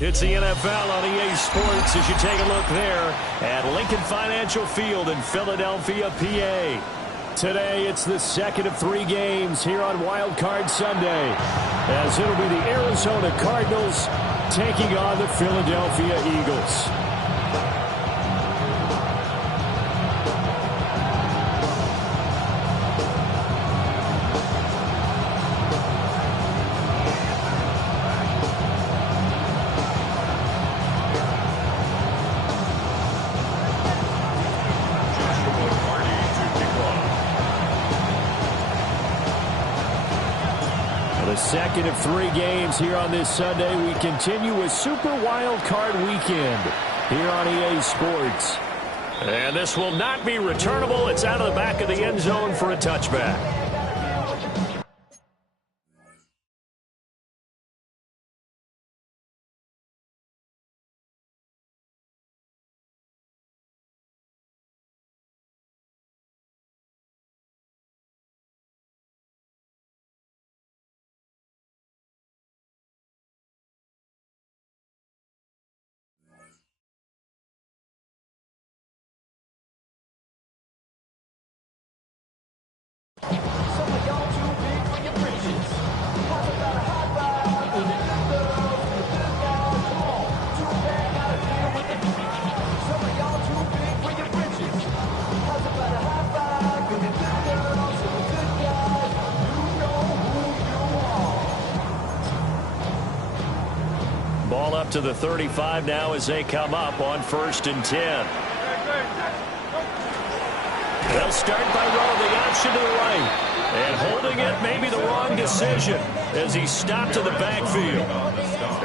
It's the NFL on EA Sports as you take a look there at Lincoln Financial Field in Philadelphia, PA. Today, it's the second of 3 games here on Wild Card Sunday, as it'll be the Arizona Cardinals taking on the Philadelphia Eagles. Second of 3 games here on this Sunday. We continue with Super Wild Card Weekend here on EA Sports. And this will not be returnable. It's out of the back of the end zone for a touchback. Ball up to the 35 now as they come up on 1st and 10. They'll start by running the option to the right. And holding it may be the wrong decision as he stopped in the backfield.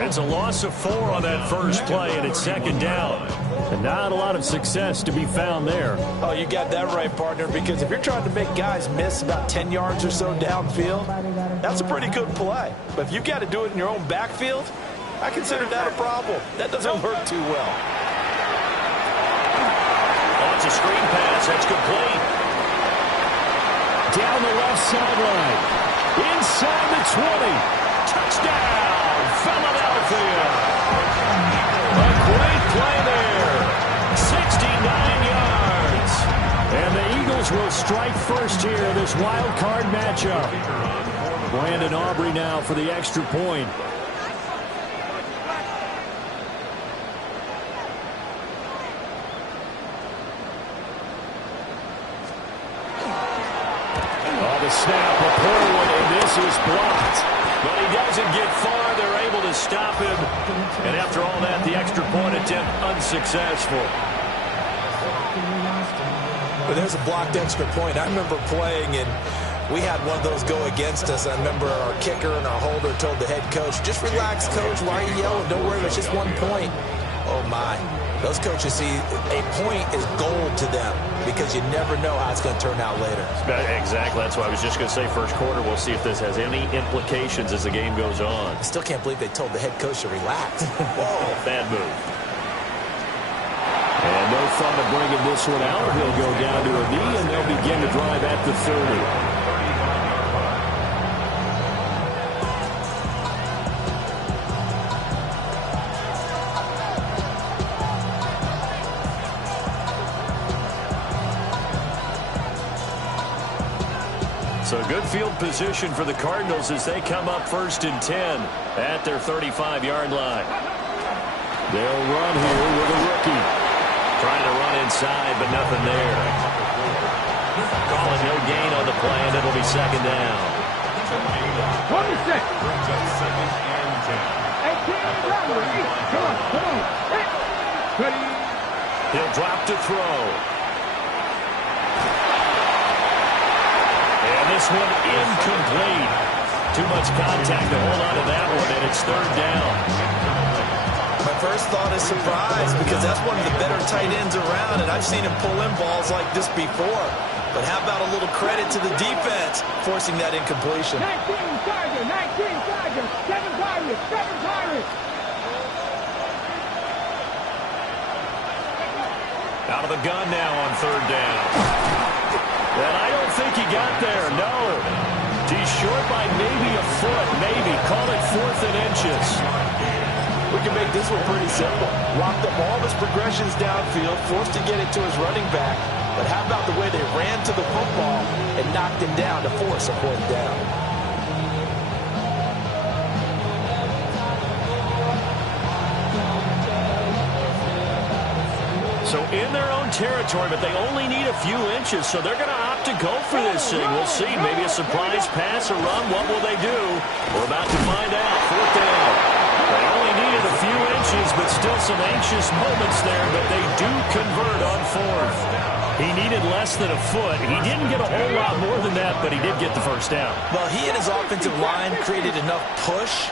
It's a loss of 4 on that first play, and it's 2nd down. And not a lot of success to be found there. Oh, you got that right, partner, because if you're trying to make guys miss about 10 yards or so downfield, that's a pretty good play. But if you've got to do it in your own backfield, I consider that a problem. That doesn't work too well. Oh, it's a screen pass. That's complete. Down the left sideline. Inside the 20. Touchdown, Philadelphia. A great play there. 69 yards. And the Eagles will strike first here in this wild card matchup. Brandon Aubrey now for the extra point. Snap, a Porterwood, and this is blocked. But he doesn't get far. They're able to stop him. And after all that, the extra point attempt unsuccessful. But there's a blocked extra point. I remember playing, and we had one of those go against us. I remember our kicker and our holder told the head coach, just relax, coach. Why are you yelling? Don't worry, it's just 1 point. Oh, my. Those coaches see a point is gold to them because you never know how it's going to turn out later. Exactly. That's why I was just going to say first quarter. We'll see if this has any implications as the game goes on. I still can't believe they told the head coach to relax. Whoa. Bad move. And no thought of bringing this one out. He'll go down to a knee, and they'll begin to drive at the 30. So good field position for the Cardinals as they come up 1st and 10 at their 35-yard line. They'll run here with a rookie. Trying to run inside, but nothing there. Calling no gain on the play, and it'll be 2nd down. 26. Brings up 2nd and 10. He'll drop to throw. This one incomplete. Too much contact to hold on to that one, and it's 3rd down. My first thought is surprise because that's one of the better tight ends around, and I've seen him pull in balls like this before. But how about a little credit to the defense forcing that incompletion? 19 Tigers, 7 Pirates. Out of the gun now on 3rd down. And I don't think he got there, no. He's short by maybe a foot, maybe. Call it 4th and inches. We can make this one pretty simple. Locked up all of his progressions downfield, forced to get it to his running back. But how about the way they ran to the football and knocked him down to force a fourth down? So in their own territory, but they only need a few inches, so they're going to opt to go for this thing. We'll see. Maybe a surprise pass, a run. What will they do? We're about to find out. Fourth down. They only needed a few inches, but still some anxious moments there, but they do convert on fourth. He needed less than a foot. He didn't get a whole lot more than that, but he did get the first down. Well, he and his offensive line created enough push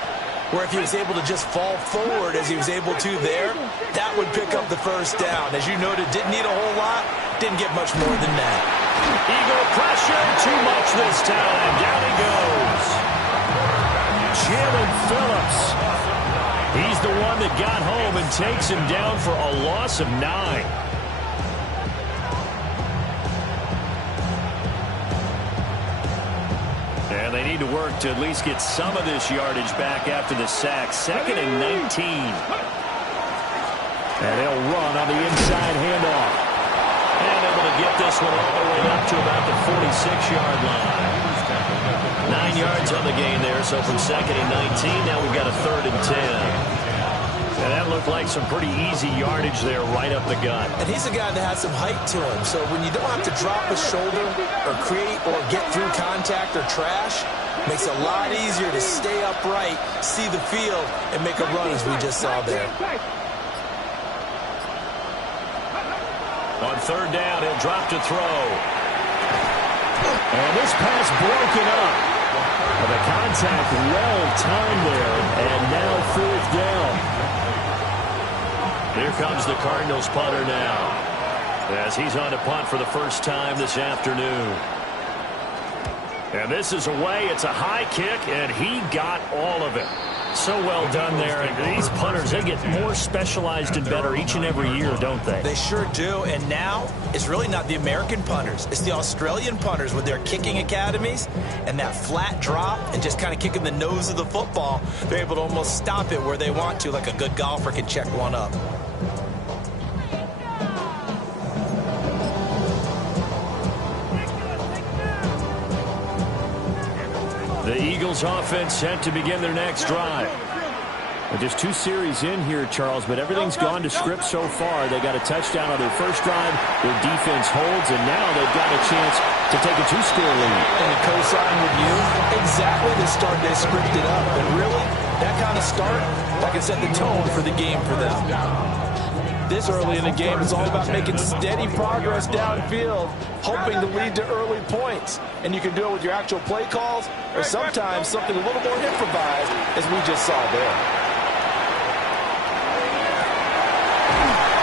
where if he was able to just fall forward as he was able to there, that would pick up the first down. As you noted, didn't need a whole lot, didn't get much more than that. Eagle pressure, too much this time. Down he goes. Jalen Phillips. He's the one that got home and takes him down for a loss of 9. And they need to work to at least get some of this yardage back after the sack. 2nd and 19. And they'll run on the inside handoff. And able to get this one all the way up to about the 46-yard line. 9 yards on the gain there, so from 2nd and 19, now we've got a 3rd and 10. And that looked like some pretty easy yardage there right up the gut. And he's a guy that has some height to him, so when you don't have to drop a shoulder or create or get through contact or trash, makes it a lot easier to stay upright, see the field, and make a run as we just saw there. On 3rd down, he'll drop to throw. And this pass broken up. The contact well timed there, and now 4th down. Here comes the Cardinals punter now, as he's on to punt for the first time this afternoon. And this is away. It's a high kick, and he got all of it. So well done there. And these punters, they get more specialized and better each and every year, don't they? They sure do. And now it's really not the American punters. It's the Australian punters with their kicking academies and that flat drop and just kind of kicking the nose of the football. They're able to almost stop it where they want to, like a good golfer can check one up. The Eagles offense set to begin their next drive. Well, just 2 series in here, Charles, but everything's gone to script so far. They got a touchdown on their first drive. Their defense holds, and now they've got a chance to take a 2-score lead. And to co-sign with you, exactly the start they scripted up. And really, that kind of start, that can set the tone for the game for them. This early in the game is all about making steady progress downfield, hoping to lead to early points. And you can do it with your actual play calls or sometimes something a little more improvised, as we just saw there.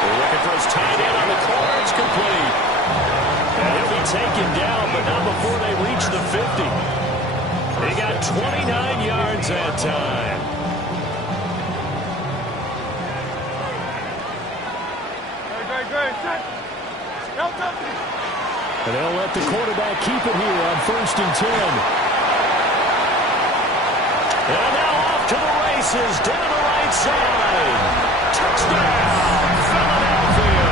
They're looking for his tight end on the corner. It's complete. And he'll be taken down, but not before they reach the 50. They got 29 yards that time. And they'll let the quarterback keep it here on 1st and 10. And now off to the races down the right side. Touchdown, Philadelphia.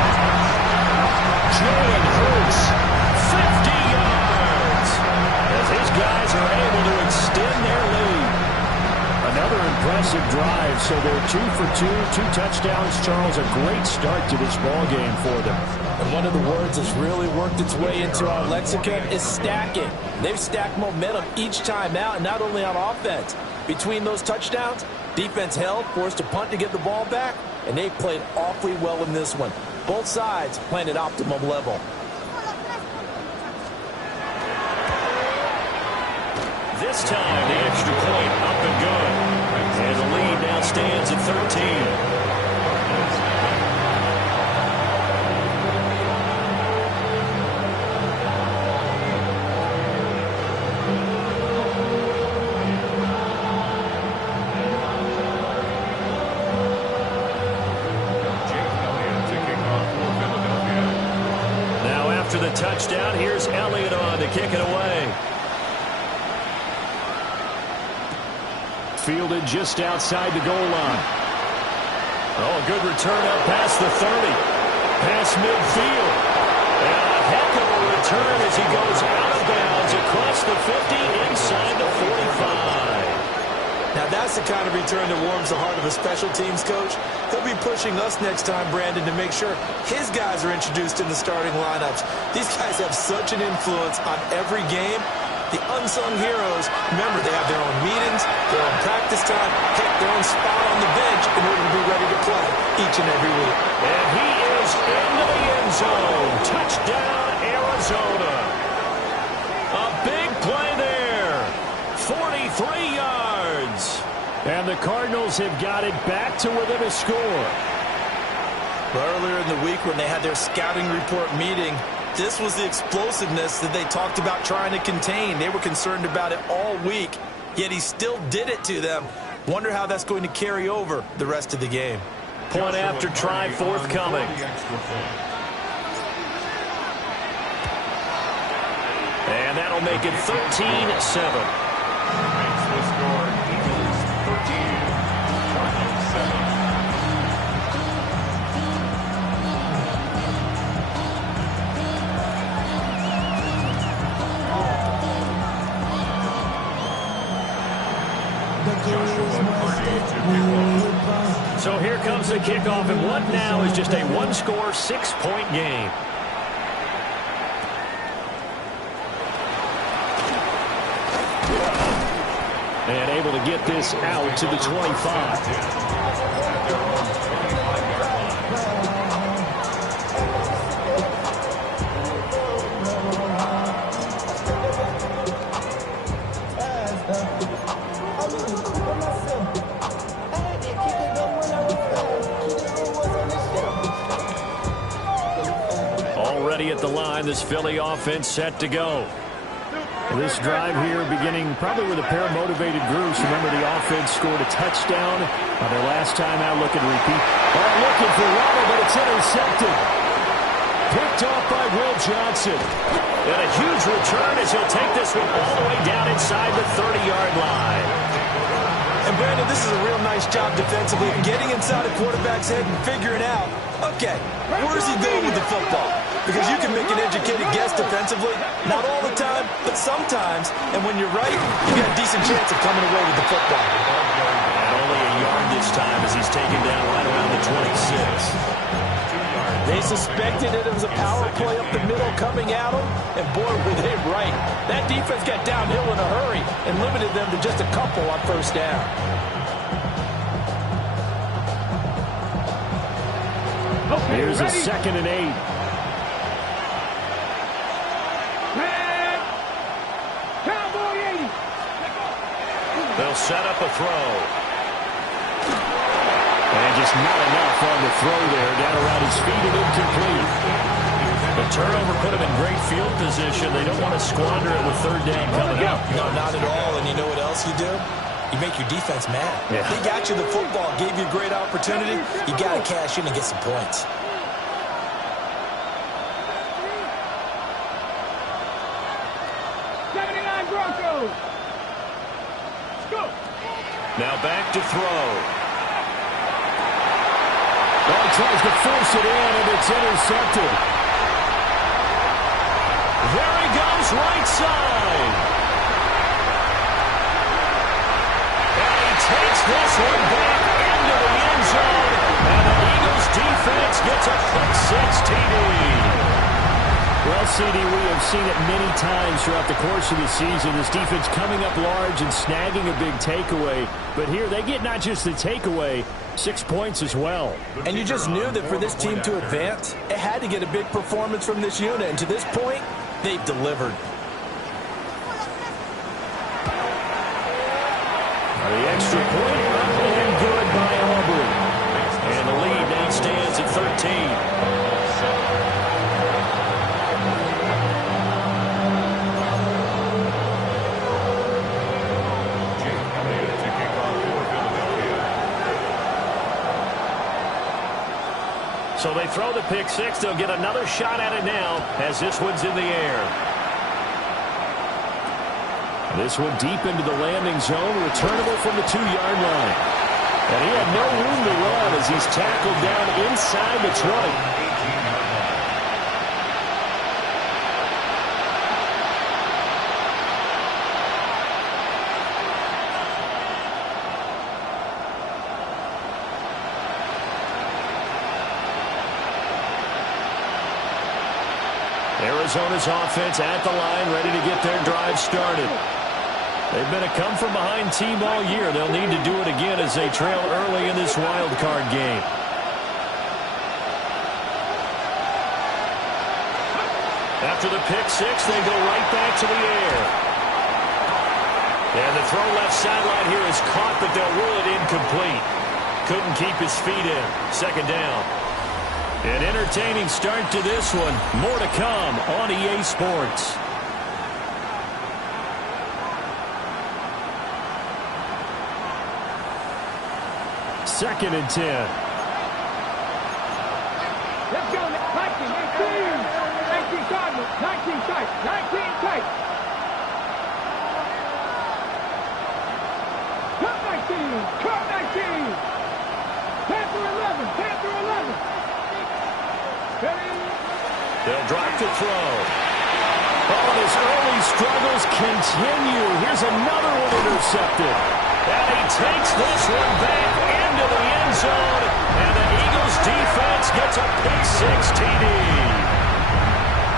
Jalen Hurts, 50 yards. As his guys are able to extend their lead. Another impressive drive. So they're 2 for 2, 2 touchdowns. Charles, a great start to this ball game for them. And one of the words that's really worked its way into our lexicon is stacking. They've stacked momentum each time out, and not only on offense. Between those touchdowns, defense held, forced to punt to get the ball back, and they played awfully well in this one. Both sides playing at optimum level. This time, the extra point up and good. And the lead now stands at 13. After the touchdown, here's Elliott on to kick it away. Fielded just outside the goal line. Oh, a good return up past the 30. Past midfield. And a heck of a return as he goes out of bounds across the 50 inside the 45. Now that's the kind of return that warms the heart of a special teams coach. He'll be pushing us next time, Brandon, to make sure his guys are introduced in the starting lineups. These guys have such an influence on every game. The unsung heroes, remember, they have their own meetings, their own practice time, heck, their own spot on the bench in order to be ready to play each and every week. And he is into the end zone. Touchdown, Arizona. A big play there. 43 yards. And the Cardinals have got it back to within a score. Earlier in the week when they had their scouting report meeting, this was the explosiveness that they talked about trying to contain. They were concerned about it all week, yet he still did it to them. Wonder how that's going to carry over the rest of the game. Point after try forthcoming. And that'll make it 13-7. So here comes the kickoff, and what now is just a one-score, 6-point game. And able to get this out to the 25. Already at the line, this Philly offense set to go. This drive here beginning probably with a pair of motivated groups. Remember, the offense scored a touchdown on their last time out. Looking to repeat. Oh, looking for Waddle, but it's intercepted. Picked off by Will Johnson. And a huge return as he'll take this one all the way down inside the 30-yard line. And Brandon, this is a real nice job defensively, getting inside a quarterback's head and figuring out, okay, where's he going with the football? Because you can make an educated guess defensively, not all the time, but sometimes. And when you're right, you got a decent chance of coming away with the football. And only a yard this time as he's taken down right around the 26. They suspected it was a power play up the middle coming at them, and boy, were they right. That defense got downhill in a hurry and limited them to just a couple on first down. Okay, here's ready? a 2nd and 8. Red. Cowboy 80. They'll set up a throw. And just not enough on the throw there. Down around his feet and incomplete. The turnover put him in great field position. They don't want to squander it with 3rd down coming up. No, not at all. And you know what else you do? You make your defense mad. Yeah. They got you the football, gave you a great opportunity. You got to cash in and get some points. Broncos. Go. Now back to throw. Ball tries to force it in, and it's intercepted. There he goes, right side. And he takes this one back into the end zone, and the Eagles defense gets a quick 6 TD. Well, CD, we have seen it many times throughout the course of the season. This defense coming up large and snagging a big takeaway. But here they get not just the takeaway, 6 points as well. And you just knew that for this team to advance, it had to get a big performance from this unit. And to this point, they've delivered. The extra point up and good by Aubrey. And the lead now stands at 13. So they throw the pick six. They'll get another shot at it now as this one's in the air. This one deep into the landing zone, returnable from the 2-yard line. And he had no room to run as he's tackled down inside the 20. Arizona's offense at the line, ready to get their drive started. They've been a come-from-behind team all year. They'll need to do it again as they trail early in this wild card game. After the pick six, they go right back to the air. And the throw left sideline here is caught, but they'll rule it incomplete. Couldn't keep his feet in. Second down. An entertaining start to this one. More to come on EA Sports. Second and 10. Let's go. 19 Cardinals. 19 tight. 19 tight. Cut 19. Cut 19. Panther 11. Panther 11. They'll drive to throw. Oh, and his early struggles continue. Here's another one intercepted. And he takes this one back into the end zone. And the Eagles defense gets a pick six TD.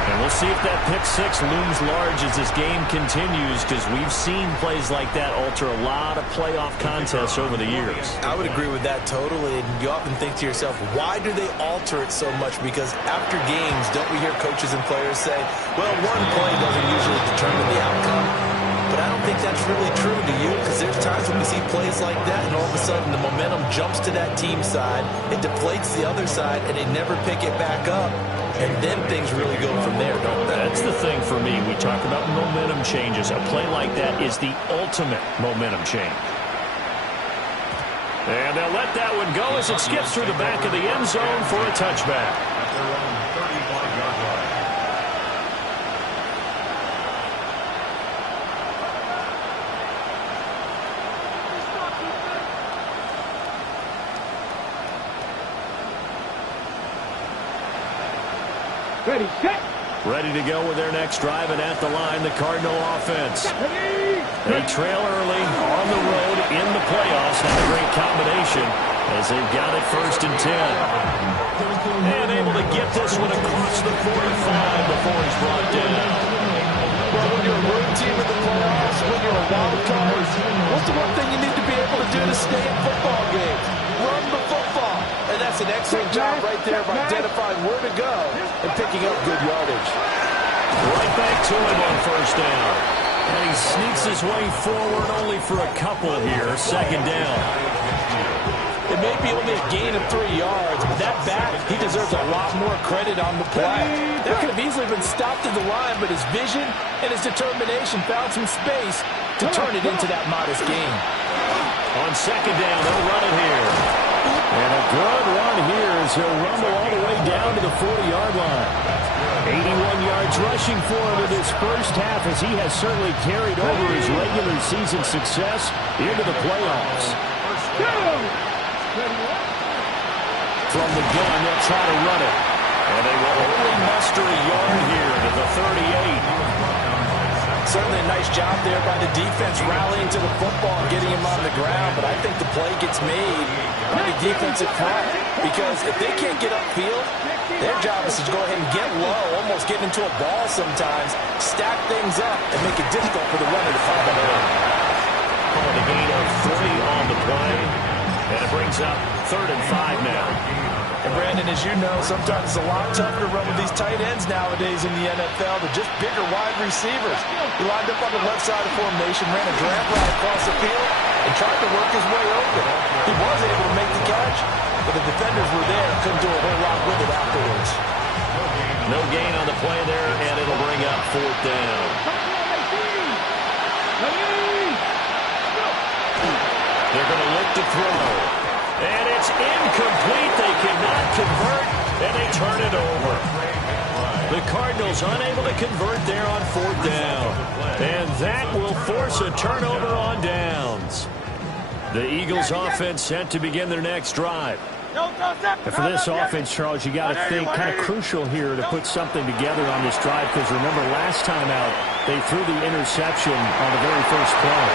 And we'll see if that pick six looms large as this game continues, because we've seen plays like that alter a lot of playoff contests over the years. I would agree with that totally. And you often think to yourself, why do they alter it so much? Because after games, don't we hear coaches and players say, well, one play doesn't usually determine the outcome. But I don't think that's really true to you, because there's times when we see plays like that, and all of a sudden the momentum jumps to that team side, it deflates the other side, and they never pick it back up. And then things really go from there, don't they? That's the thing for me. We talk about momentum changes. A play like that is the ultimate momentum change. And they'll let that one go as it skips through the back of the end zone for a touchback. Ready, set. Ready to go with their next drive, and at the line, the Cardinal offense. They trail early on the road in the playoffs. Not a great combination as they've got it 1st and 10. And able to get this one across the 45 before he's brought down. Well, when you're a road team in the playoffs, when you're a wild card, what's the one thing you need to be able to do to stay in football games? Run the football. And that's an excellent job right there of identifying where to go and picking up good yardage. Right back to him on 1st down. And he sneaks his way forward only for a couple here. 2nd down. It may be only a gain of 3 yards, but that back, he deserves a lot more credit on the play. There could have easily been stopped at the line, but his vision and his determination found some space to turn it into that modest gain. On 2nd down, they'll run it here. And a good run here as he'll rumble all the way down to the 40-yard line. 81 yards rushing for him in this first half, as he has certainly carried over his regular season success into the playoffs. From the gun, they'll try to run it. And they will only muster a yard here to the 38. Certainly a nice job there by the defense rallying to the football and getting him on the ground, but I think the play gets made by the defensive front, because if they can't get upfield, their job is to go ahead and get low, almost get into a ball sometimes, stack things up, and make it difficult for the runner to follow it. Calling a gain of 3 on the play, and it brings up 3rd and 5 now. And Brandon, as you know, sometimes it's a lot tougher to run with these tight ends nowadays in the NFL. They're just bigger wide receivers. He lined up on the left side of formation, ran a drag route across the field, and tried to work his way open. He was able to make the catch, but the defenders were there and couldn't do a whole lot with it afterwards. No gain on the play there, and it'll bring up 4th down. They're going to look to throw. And it's incomplete. They cannot convert, and they turn it over. The Cardinals unable to convert there on 4th down. And that will force a turnover on downs. The Eagles offense set to begin their next drive. And for this offense, Charles, you got to think kind of crucial here to put something together on this drive, because remember last time out they threw the interception on the very first play.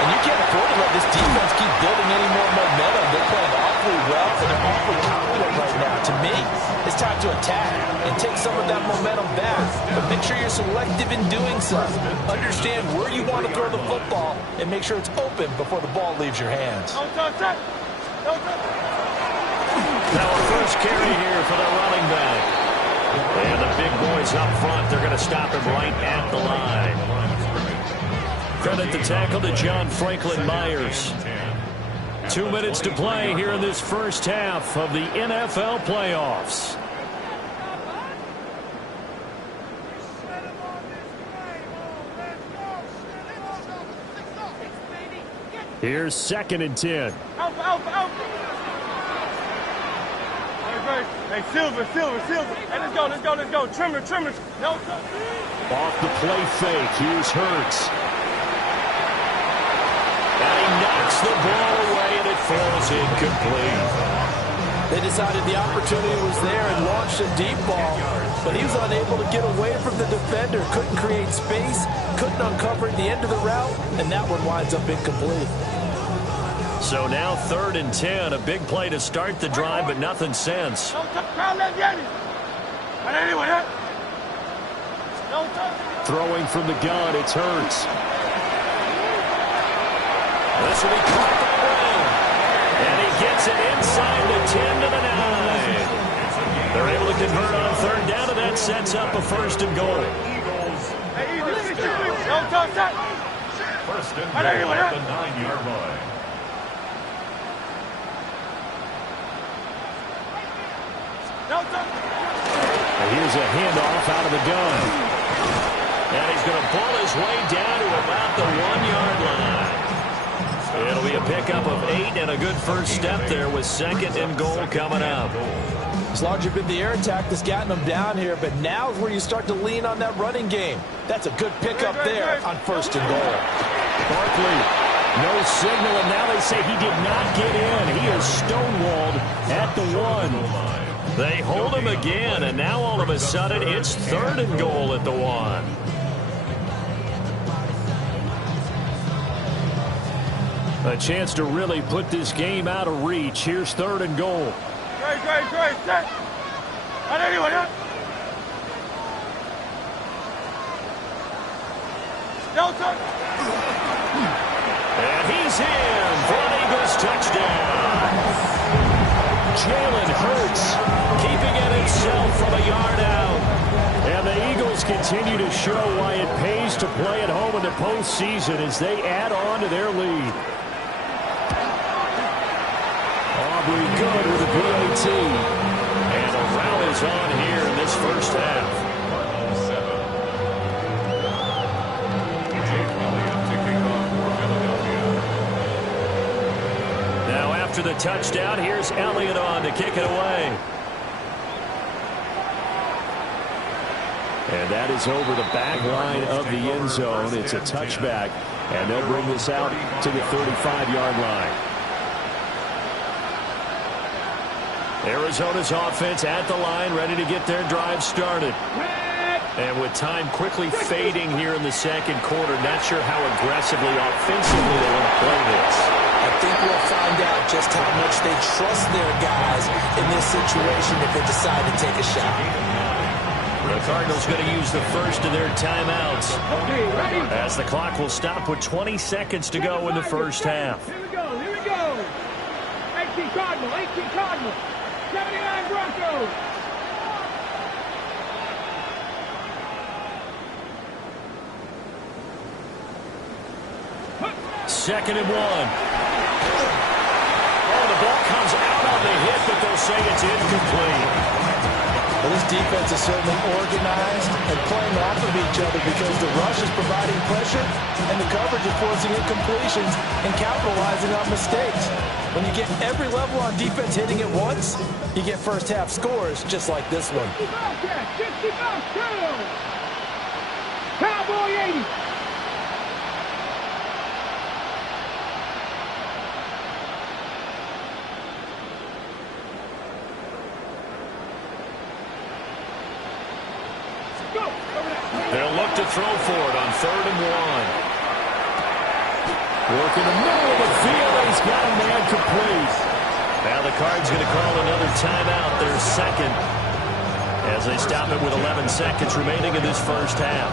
And you can't afford to let this defense keep building any more momentum. They're playing awfully well, and they're awfully confident right now. To me, it's time to attack and take some of that momentum back. But make sure you're selective in doing so. Understand where you want to throw the football and make sure it's open before the ball leaves your hands. Now a first carry here for the running back. And the big boys up front, they're going to stop him right at the line. Credit the tackle to John Franklin Myers. 2 minutes to play here in this first half of the NFL playoffs. Here's 2nd and 10. Hey, Silver. Hey, let's go. Trimmer. No, Off the play fake, here's Hurts. And he knocks the ball away, and it falls incomplete. They decided the opportunity was there and launched a deep ball, but he was unable to get away from the defender, couldn't create space, couldn't uncover at the end of the route, and that one winds up incomplete. So now 3rd and 10, a big play to start the drive, but nothing since. Throwing from the gun, it's Hurts. This will be caught by Brown. And he gets it inside the 10 to the 9. They're able to convert on 3rd down, and that sets up a 1st and goal. First and goal at the 9-yard line. Here's a handoff out of the gun. And he's going to pull his way down to about the 1-yard line. It'll be a pickup of 8 and a good first step there with 2nd and goal coming up. It's largely been the air attack that's gotten them down here, but now is where you start to lean on that running game. That's a good pickup there on 1st and goal. Barkley, no signal, and now they say he did not get in. He is stonewalled at the 1. They hold him again, and now all of a sudden it's 3rd and goal at the 1. A chance to really put this game out of reach. Here's 3rd and goal. Great. Set. And he's in for an Eagles touchdown. Jalen Hurts keeping it himself from a yard out. And the Eagles continue to show why it pays to play at home in the postseason as they add on to their lead. Aubrey good with a PAT. And a rout is on here in this first half. Now after the touchdown, here's Elliott on to kick it away. And that is over the back line of the end zone. It's a touchback, and they'll bring this out to the 35-yard line. Arizona's offense at the line, ready to get their drive started. And with time quickly fading here in the second quarter, not sure how aggressively, offensively they want to play this. I think we'll find out just how much they trust their guys in this situation if they decide to take a shot. The Cardinals going to use the first of their timeouts as the clock will stop with 20 seconds to go in the first half. Here we go. 18 Cardinal. 79 Broncos. Second and 1. Oh, the ball comes out on the hit, but they'll say it's incomplete. Well, this defense is certainly organized and playing off of each other because the rush is providing pressure and the coverage is forcing incompletions and capitalizing on mistakes. When you get every level on defense hitting at once, you get first half scores just like this one. 50 Cowboy 80. to throw for it on 3rd and 1. Working the middle of the field. He's got a man complete. Now the Cards going to call another timeout, their second, as they stop it with 11 seconds remaining in this first half.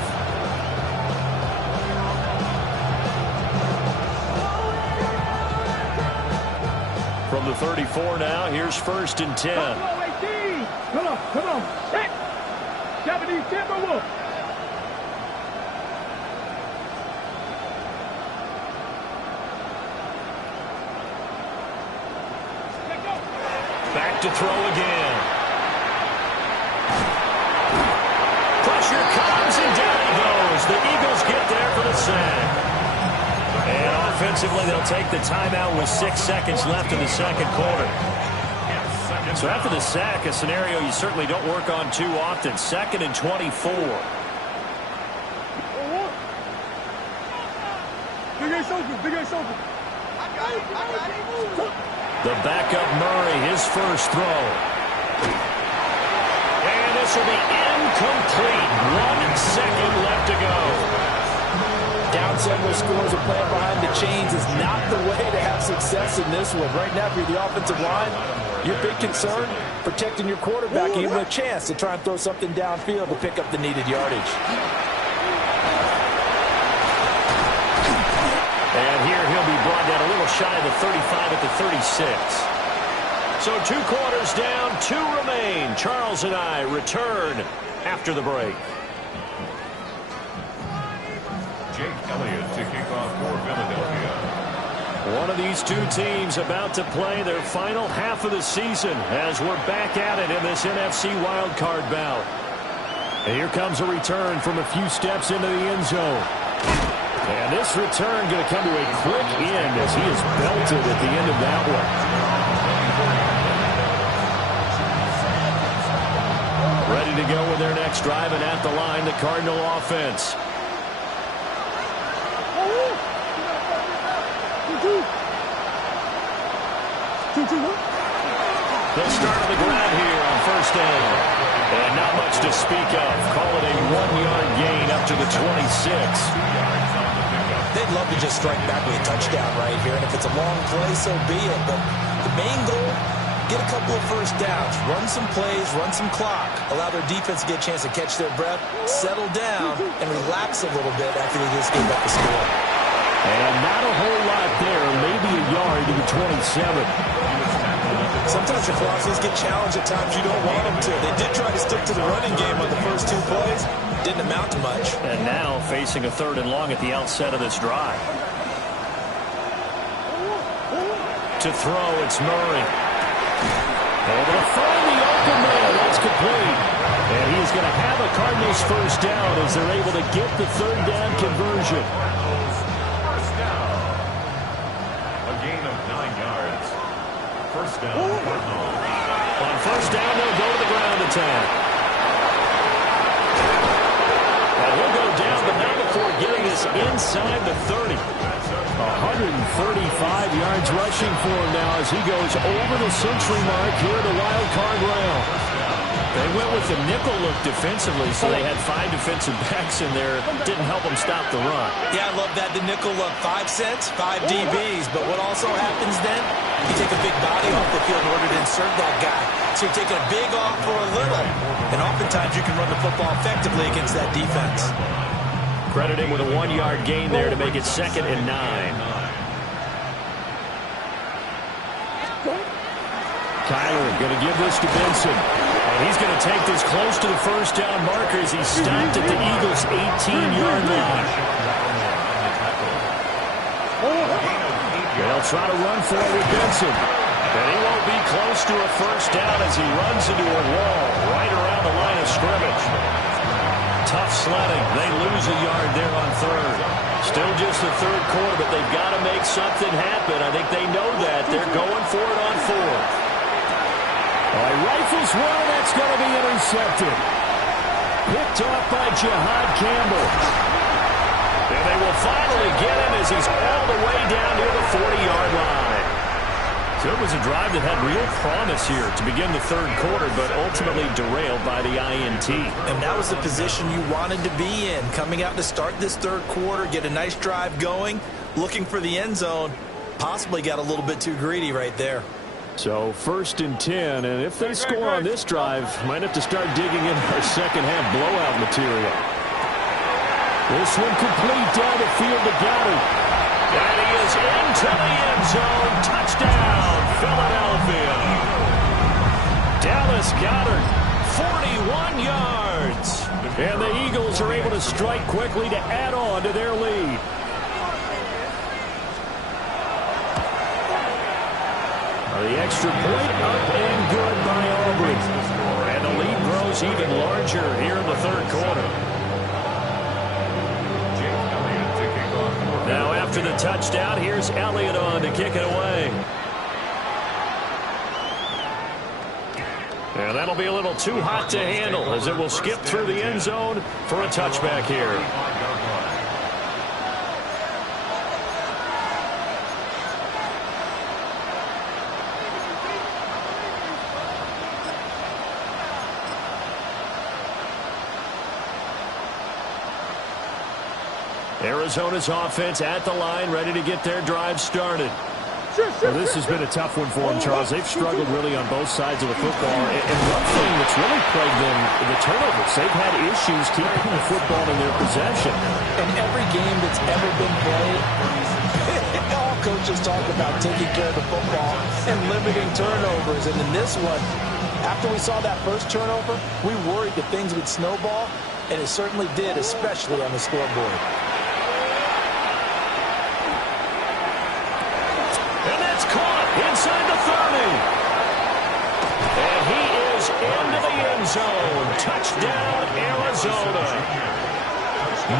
From the 34 now, here's 1st and 10. Come on. Hey! 70 Timberwolves. Back to throw again. Pressure comes and down he goes. The Eagles get there for the sack. And offensively, they'll take the timeout with 6 seconds left in the second quarter. So after the sack, a scenario you certainly don't work on too often. 2nd and 24. Big Ace open. The backup Murray, his first throw. And this will be incomplete. 1 second left to go. Down several scores and playing behind the chains is not the way to have success in this one. Right now, if you're the offensive line, your big concern, protecting your quarterback, give him a chance to try and throw something downfield to pick up the needed yardage. And here he'll be brought down a little shy of the 35 at the 36. So 2 quarters down, 2 remain. Charles and I return after the break. Jake Elliott to kick off for Philadelphia. One of these 2 teams about to play their final half of the season as we're back at it in this NFC wildcard bout. And here comes a return from a few steps into the end zone. And this return going to come to a quick end as he is belted at the end of that one. Ready to go with their next drive, and at the line, the Cardinal offense. They'll start on the ground here on 1st down. And not much to speak of. Call it a 1-yard gain up to the 26. They'd love to just strike back with a touchdown right here, and if it's a long play, so be it. But the main goal, get a couple of first downs, run some plays, run some clock, allow their defense to get a chance to catch their breath, settle down, and relax a little bit after they just gave up the score. And not a whole lot there, maybe a yard to the 27. Sometimes your philosophies get challenged at times you don't want them to. They did try to stick to the running game on the first 2 plays. Didn't amount to much. And now facing a 3rd and long at the outset of this drive. To throw, it's Murray. Able to find the open man. That's complete. And he's going to have a Cardinals first down as they're able to get the 3rd down conversion. First down. A gain of 9 yards. First down. On 1st down, they'll go to the ground attack. And he'll go down, but not before getting this inside the 30. 135 yards rushing for him now as he goes over the century mark here in the wild card round. They went with the nickel look defensively, so they had 5 defensive backs in there. Didn't help them stop the run. Yeah, I love that. The nickel look, 5 cents, 5 DBs. But what also happens then, you take a big body off the field in order to insert that guy. So you're taking a big off for a little. And oftentimes you can run the football effectively against that defense. Crediting with a 1-yard gain there to make it 2nd and 9. Kyler going to give this to Benson. And he's going to take this close to the first down marker as he's stopped at the Eagles' 18-yard line. They'll try to run for it with Benson. And he won't be close to a first down as he runs into a wall right around the line of scrimmage. Tough sledding. They lose a yard there on 3rd. Still just the 3rd quarter, but they've got to make something happen. I think they know that. They're going for it on 4th. Rifles one, that's going to be intercepted. Picked off by Jihad Campbell. And they will finally get him as he's all the way down near the 40-yard line. So it was a drive that had real promise here to begin the third quarter, but ultimately derailed by the INT. And that was the position you wanted to be in. Coming out to start this third quarter, get a nice drive going, looking for the end zone. Possibly got a little bit too greedy right there. So 1st and 10, and if they score on this drive, might have to start digging in our second half blowout material. This one complete down the field to Goddard. And he is into the end zone. Touchdown, Philadelphia. Dallas Goddard, 41 yards. And the Eagles are able to strike quickly to add on to their lead. The extra point up and good by Aubrey. And the lead grows even larger here in the third quarter. Now after the touchdown, here's Elliott on to kick it away. And that'll be a little too hot to handle as it will skip through the end zone for a touchback here. Arizona's offense at the line, ready to get their drive started. Well, this has been a tough one for them, Charles. They've struggled really on both sides of the football. And one thing that's really plagued them, the turnovers. They've had issues keeping the football in their possession. In every game that's ever been played, all coaches talk about taking care of the football and limiting turnovers. And in this one, after we saw that first turnover, we worried that things would snowball, and it certainly did, especially on the scoreboard. And that's caught inside the 30. And he is into the end zone. Touchdown, Arizona.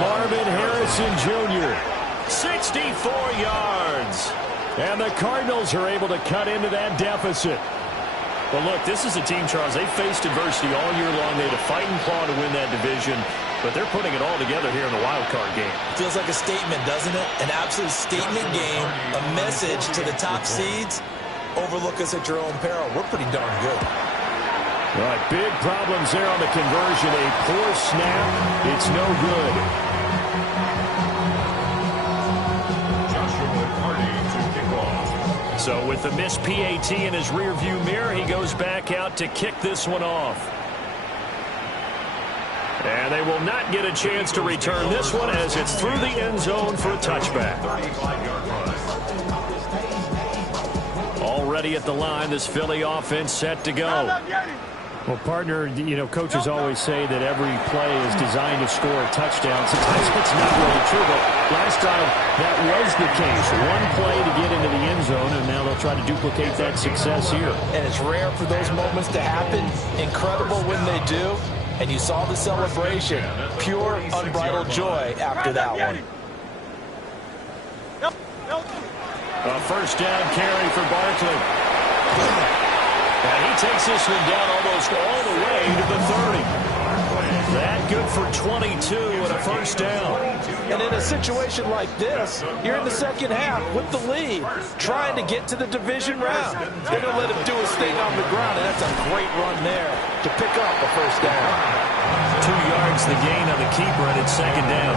Marvin Harrison Jr., 64 yards. And the Cardinals are able to cut into that deficit. Well, look, this is a team, Charles, they faced adversity all year long. They had to fight and claw to win that division, but they're putting it all together here in the wild card game. Feels like a statement, doesn't it? An absolute statement game, a message to the top seeds. Overlook us at your own peril. We're pretty darn good. All right, big problems there on the conversion. A poor snap. It's no good. So with the missed PAT in his rearview mirror, he goes back out to kick this one off. And they will not get a chance to return this one as it's through the end zone for a touchback. Already at the line, this Philly offense set to go. Well, partner, you know, coaches always say that every play is designed to score a touchdown. Sometimes it's not really true, but last drive, that was the case. One play to get into the end zone, and now they'll try to duplicate that success here. And it's rare for those moments to happen. Incredible when they do. And you saw the celebration. Pure, unbridled joy after that one. A first down carry for Barkley. And he takes this one down almost all the way to the 30. That good for 22 and a first down. And in a situation like this, you're in the second half with the lead, trying to get to the division round. They're going to let him do his thing on the ground, and that's a great run there to pick up a first down. 2 yards the gain on the keeper, and it's second down.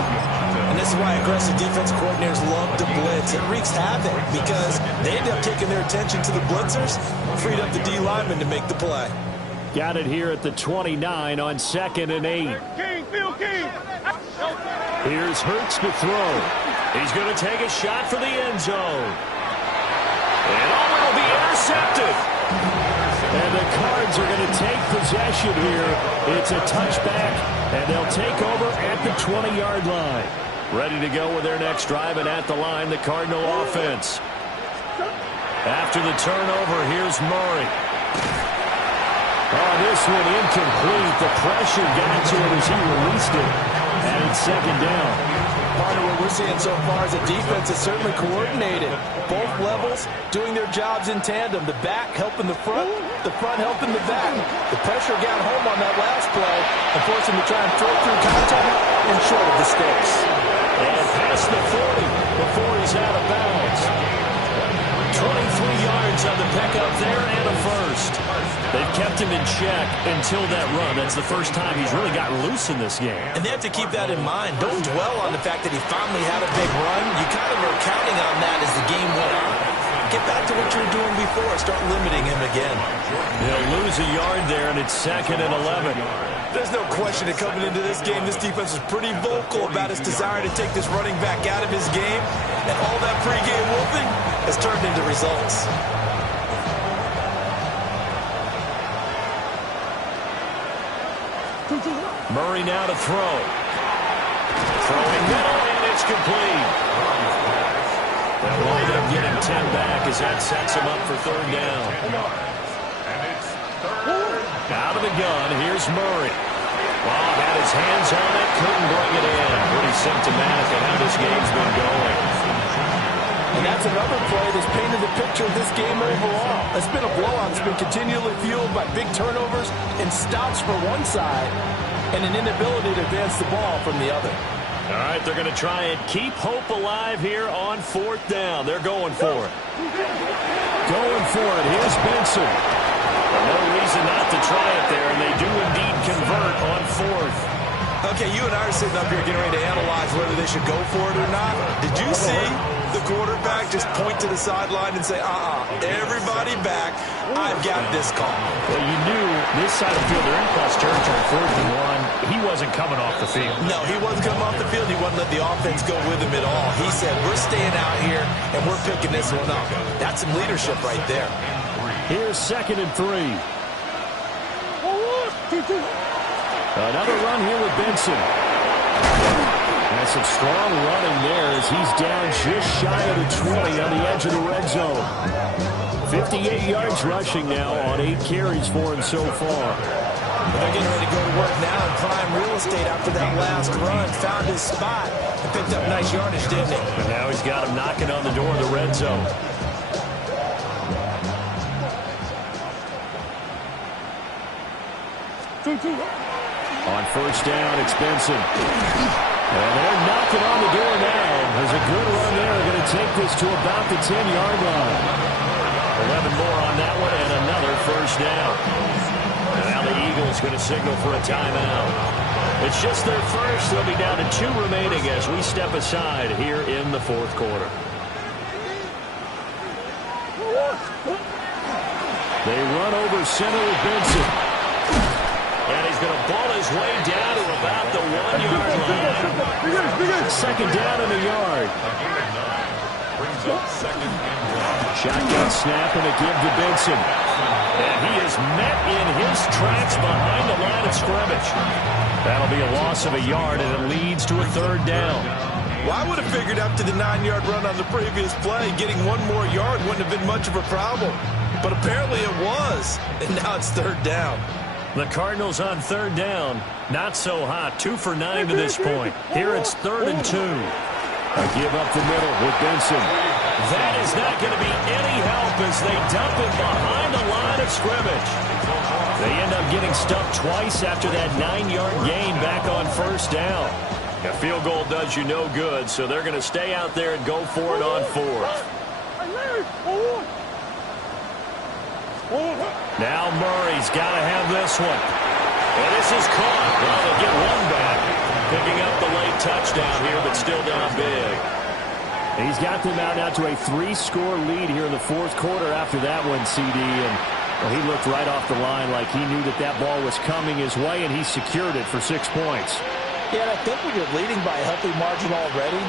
And this is why aggressive defense coordinators love to blitz. It wreaks havoc because they end up taking their attention to the blitzers, freed up the D lineman to make the play. Got it here at the 29 on 2nd and 8. Here's Hurts to throw. He's going to take a shot for the end zone. And it'll be intercepted. And the Cards are going to take possession here. It's a touchback, and they'll take over at the 20-yard line. Ready to go with their next drive, and at the line, the Cardinal offense. After the turnover, here's Murray. Oh, this one incomplete. The pressure got to him as he released it. And it's second down. Part of what we're seeing so far is the defense is certainly coordinated. Both levels doing their jobs in tandem. The back helping the front helping the back. The pressure got home on that last play and forced him to try and throw through contact and short of the sticks. And past the 40 before he's out of bounds. 23 yards on the pickup there and a first. They've kept him in check until that run. That's the first time he's really gotten loose in this game. And they have to keep that in mind. Don't dwell on the fact that he finally had a big run. You kind of were counting on that as the game went on. Get back to what you were doing before. Start limiting him again. They'll lose a yard there, and it's 2nd and 11. There's no question that coming into this game, this defense was pretty vocal about its desire to take this running back out of his game. And all that pregame whooping has turned into results. Murray now to throw. Throwing middle, and it's complete. They'll wind up getting 10 back as that sets him up for 3rd down. Out of the gun, here's Murray. Bob had his hands on it, couldn't bring it in. Pretty symptomatic of how this game's been going. And that's another play that's painted the picture of this game overall. It's been a blowout. It's been continually fueled by big turnovers and stops for one side and an inability to advance the ball from the other. All right, they're going to try and keep hope alive here on 4th down. They're going for it. Going for it. Here's Benson. No reason not to try it there, and they do indeed convert on 4th. Okay, you and I are sitting up here getting ready to analyze whether they should go for it or not. Did you see the quarterback just point to the sideline and say, everybody back, I've got this call? Well, you knew this side of the field, they're in cross territory, 4th and 1. He wasn't coming off the field. No, he wasn't coming off the field. He wouldn't let the offense go with him at all. He said, we're staying out here, and we're picking this one up. That's some leadership right there. Here's 2nd and 3. Another run here with Benson. And some strong running there as he's down just shy of the 20 on the edge of the red zone. 58 yards rushing now on 8 carries for him so far. They're getting ready to go to work now in prime real estate after that last run. Found his spot and picked up nice yardage, didn't he? And now he's got him knocking on the door of the red zone. On 1st down, it's Benson. And they're knocking on the door now. There's a good run there. They're going to take this to about the 10-yard line. 11 more on that one and another 1st down. And now the Eagles going to signal for a timeout. It's just their first. They'll be down to 2 remaining as we step aside here in the 4th quarter. They run over center with Benson. And he's going to ball his way down to about the 1-yard line. 2nd down in a yard. Shotgun snap and a give to Benson. And he is met in his tracks behind the line of scrimmage. That'll be a loss of a yard, and it leads to a 3rd down. Well, I would have figured up to the 9-yard run on the previous play. Getting 1 more yard wouldn't have been much of a problem. But apparently it was. And now it's 3rd down. The Cardinals on 3rd down. Not so hot. 2 for 9 to this point. Here it's 3rd and 2. A give up the middle with Benson. That is not going to be any help as they dump him behind the line of scrimmage. They end up getting stuffed twice after that 9-yard gain back on 1st down. A field goal does you no good, so they're going to stay out there and go for it on 4th. Now Murray's got to have this one. And this is caught. Well, they'll get 1 back. Picking up the late touchdown here, but still down big. And he's got them out now to a 3-score lead here in the 4th quarter after that one, CD. And well, he looked right off the line like he knew that that ball was coming his way, and he secured it for 6 points. Yeah, and I think when you're leading by a healthy margin already,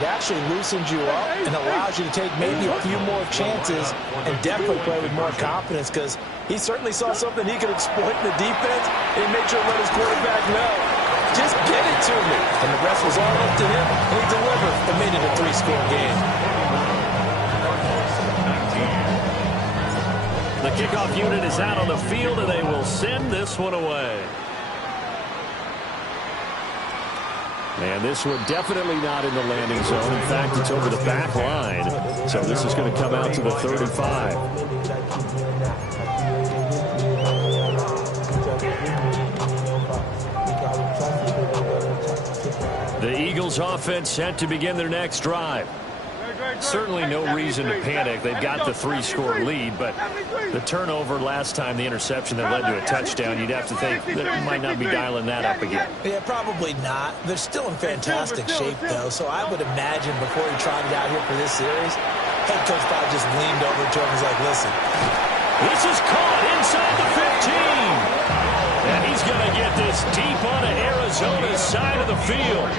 it actually loosens you up and allows you to take maybe a few more chances and definitely play with more confidence, because he certainly saw something he could exploit in the defense, and he made sure to let his quarterback know, just get it to me. And the rest was all up to him, and he delivered and made it a 3-score game. The kickoff unit is out on the field, and they will send this one away. And this one definitely not in the landing zone. In fact, it's over the back line. So this is going to come out to the 35. The Eagles offense set to begin their next drive. Certainly no reason to panic. They've got the 3-score lead, but the turnover last time, the interception that led to a touchdown, you'd have to think that it might not be dialing that up again. Yeah, probably not. They're still in fantastic shape, though, so I would imagine before he tried it out here for this series, head coach probably just leaned over to him and was like, listen. This is caught inside the 15. And he's going to get this deep onto Arizona's side of the field.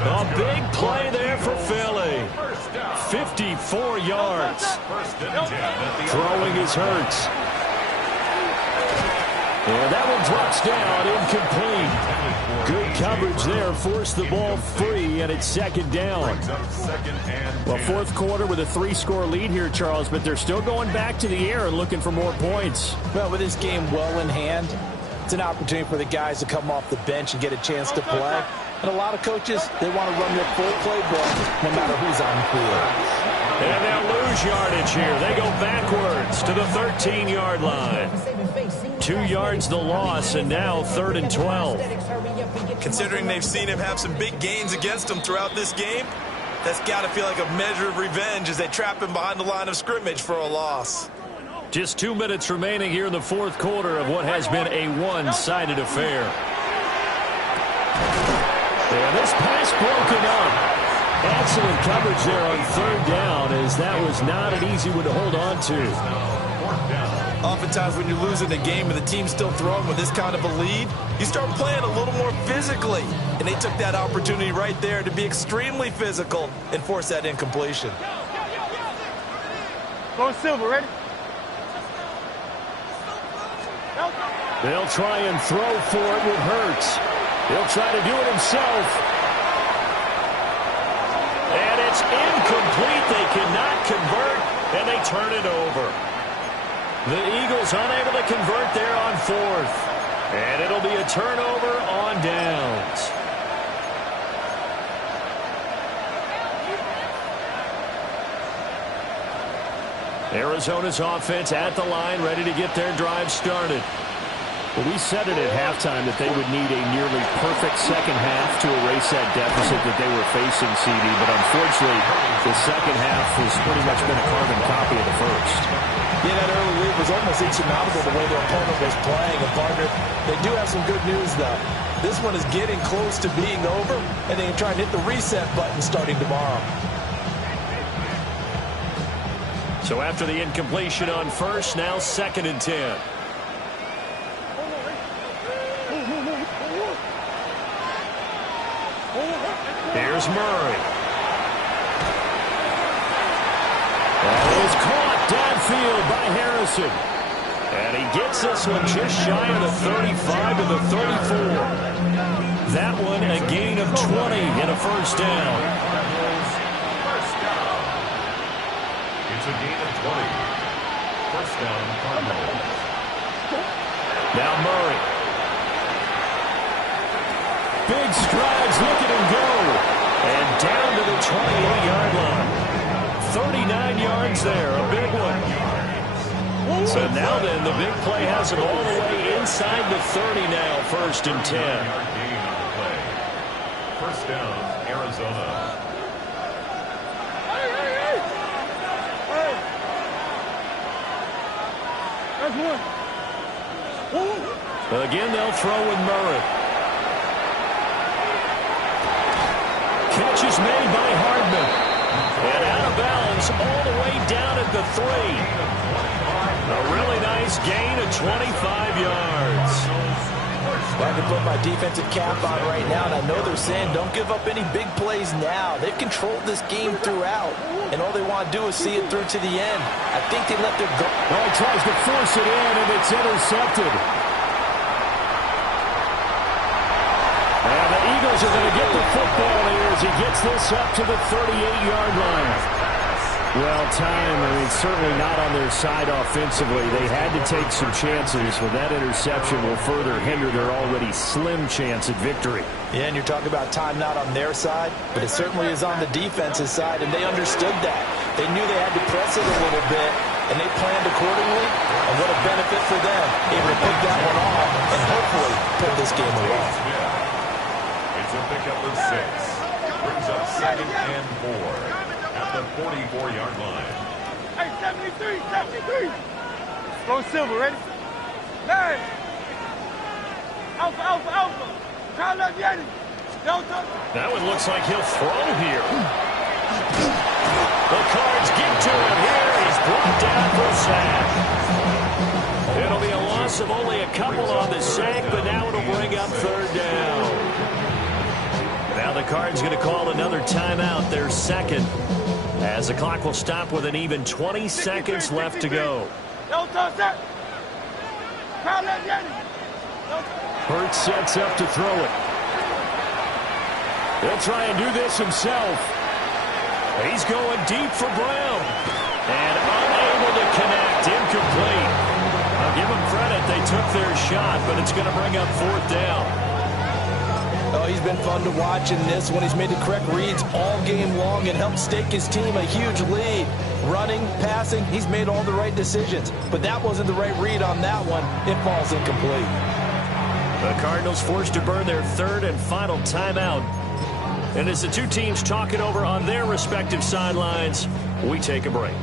A big play there for Philly. 54 yards. Throwing is Hurts. And that one drops down, incomplete. Good coverage there, forced the ball free, and it's second down. Well, fourth quarter with a 3-score lead here, Charles, but they're still going back to the air and looking for more points. Well, with this game well in hand, it's an opportunity for the guys to come off the bench and get a chance to play. And a lot of coaches, they want to run their full playbook no matter who's on the field. And they'll lose yardage here. They go backwards to the 13-yard line. 2 yards the loss, and now 3rd and 12. Considering they've seen him have some big gains against them throughout this game, that's got to feel like a measure of revenge as they trap him behind the line of scrimmage for a loss. Just 2 minutes remaining here in the fourth quarter of what has been a one-sided affair. And this pass broken up. Excellent coverage there on 3rd down, as that was not an easy one to hold on to. Oftentimes when you're losing a game and the team's still throwing with this kind of a lead, you start playing a little more physically. And they took that opportunity right there to be extremely physical and force that incompletion. Go Silver, ready? They'll try and throw for it with Hurts. He'll try to do it himself. And it's incomplete. They cannot convert, and they turn it over. The Eagles unable to convert there on 4th. And it'll be a turnover on downs. Arizona's offense at the line, ready to get their drive started. Well, we said it at halftime that they would need a nearly perfect second half to erase that deficit that they were facing, CD. But unfortunately, the second half has pretty much been a carbon copy of the first. Yeah, that early lead was almost insurmountable the way their opponent was playing. And, partner, they do have some good news, though. This one is getting close to being over, and they can try and hit the reset button starting tomorrow. So after the incompletion on first, now 2nd and 10. Here's Murray. That is caught downfield by Harrison. And he gets this one just shy of the 35 to the 34. That one a gain of 20 and a first down. It's a gain of 20. First down, Cardinals. Now Murray. Big strides, look at him go. And down to the 28-yard line. 39 yards there, a big one. So now then, the big play has him all the way inside the 30 now, 1st and 10. Gain on the play. First down, Arizona. Again, they'll throw with Murray. Catch is made by Hardman. And out of bounds all the way down at the 3. A really nice gain of 25 yards. I can put my defensive cap on right now, and I know they're saying don't give up any big plays now. They've controlled this game throughout, and all they want to do is see it through to the end. I think they let their go. Well, he tries to force it in, and it's intercepted. And the Eagles are going to get the football here as he gets this up to the 38-yard line. Well, time, certainly not on their side offensively. They had to take some chances, but that interception will further hinder their already slim chance at victory. Yeah, and you're talking about time not on their side, but it certainly is on the defense's side, and they understood that. They knew they had to press it a little bit, and they planned accordingly, and what a benefit for them, able to pick that one off and hopefully put this game away. It's a pickup of 6. Brings up 2nd and 4. at the 44-yard line. Hey, 73, 73. Go silver, ready? 9. Alpha, alpha, alpha. Try left Yeti. Delta. That one looks like he'll throw here. The Cards get to him here. He's brought down for a sack. It'll be a loss of only a couple on the sack, but now it'll bring up third down. Now the Cards going to call another timeout, their second, as the clock will stop with an even 20 seconds left to go. Delta, set. Try left Yeti. Hurts sets up to throw it. He'll try and do this himself. He's going deep for Brown. And unable to connect. Incomplete. I'll give them credit. They took their shot, but it's going to bring up fourth down. Oh, he's been fun to watch in this one. He's made the correct reads all game long and helped stake his team a huge lead. Running, passing, he's made all the right decisions. But that wasn't the right read on that one. It falls incomplete. The Cardinals forced to burn their third and final timeout. And as the two teams talk it over on their respective sidelines, we take a break.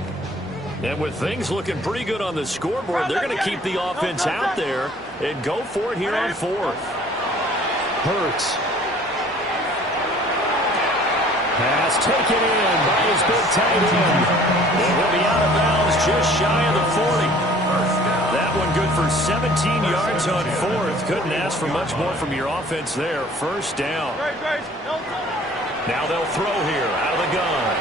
And with things looking pretty good on the scoreboard, they're going to keep the offense out there and go for it here on fourth. Hurts. Pass taken in by his big tight end. And he'll be out of bounds just shy of the 40. That one good for 17 yards on fourth. Couldn't ask for much more from your offense there. First down. Now they'll throw here out of the gun.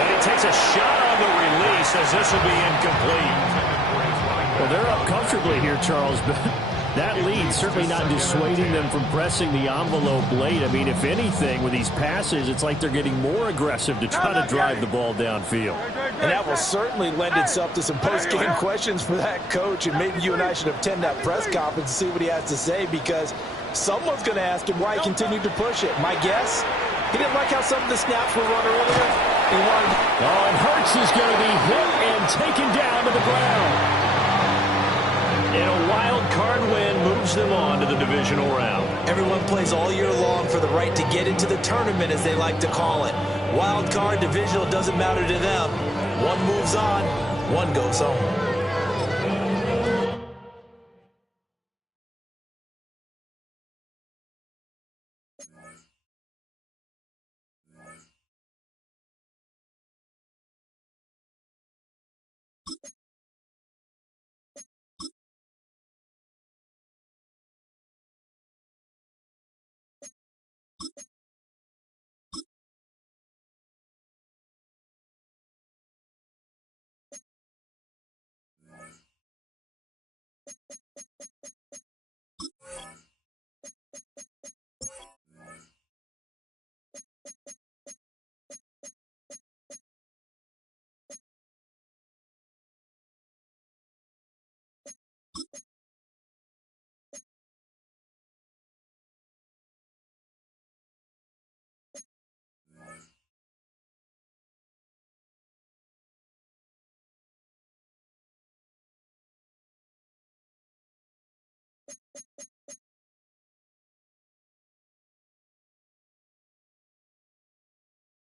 And he takes a shot on the release as this will be incomplete. Well, they're up comfortably here, Charles, but that lead certainly not dissuading them from pressing the envelope late. I mean, if anything, with these passes, it's like they're getting more aggressive to try to drive the ball downfield. And that will certainly lend itself to some post-game questions for that coach, and maybe you and I should attend that press conference and see what he has to say, because someone's going to ask him why he continued to push it. My guess, he didn't like how some of the snaps were run earlier. Oh, and Hurts is going to be hit and taken down to the ground. And a wild card win moves them on to the divisional round. Everyone plays all year long for the right to get into the tournament, as they like to call it. Wild card, divisional, doesn't matter to them. One moves on, one goes home.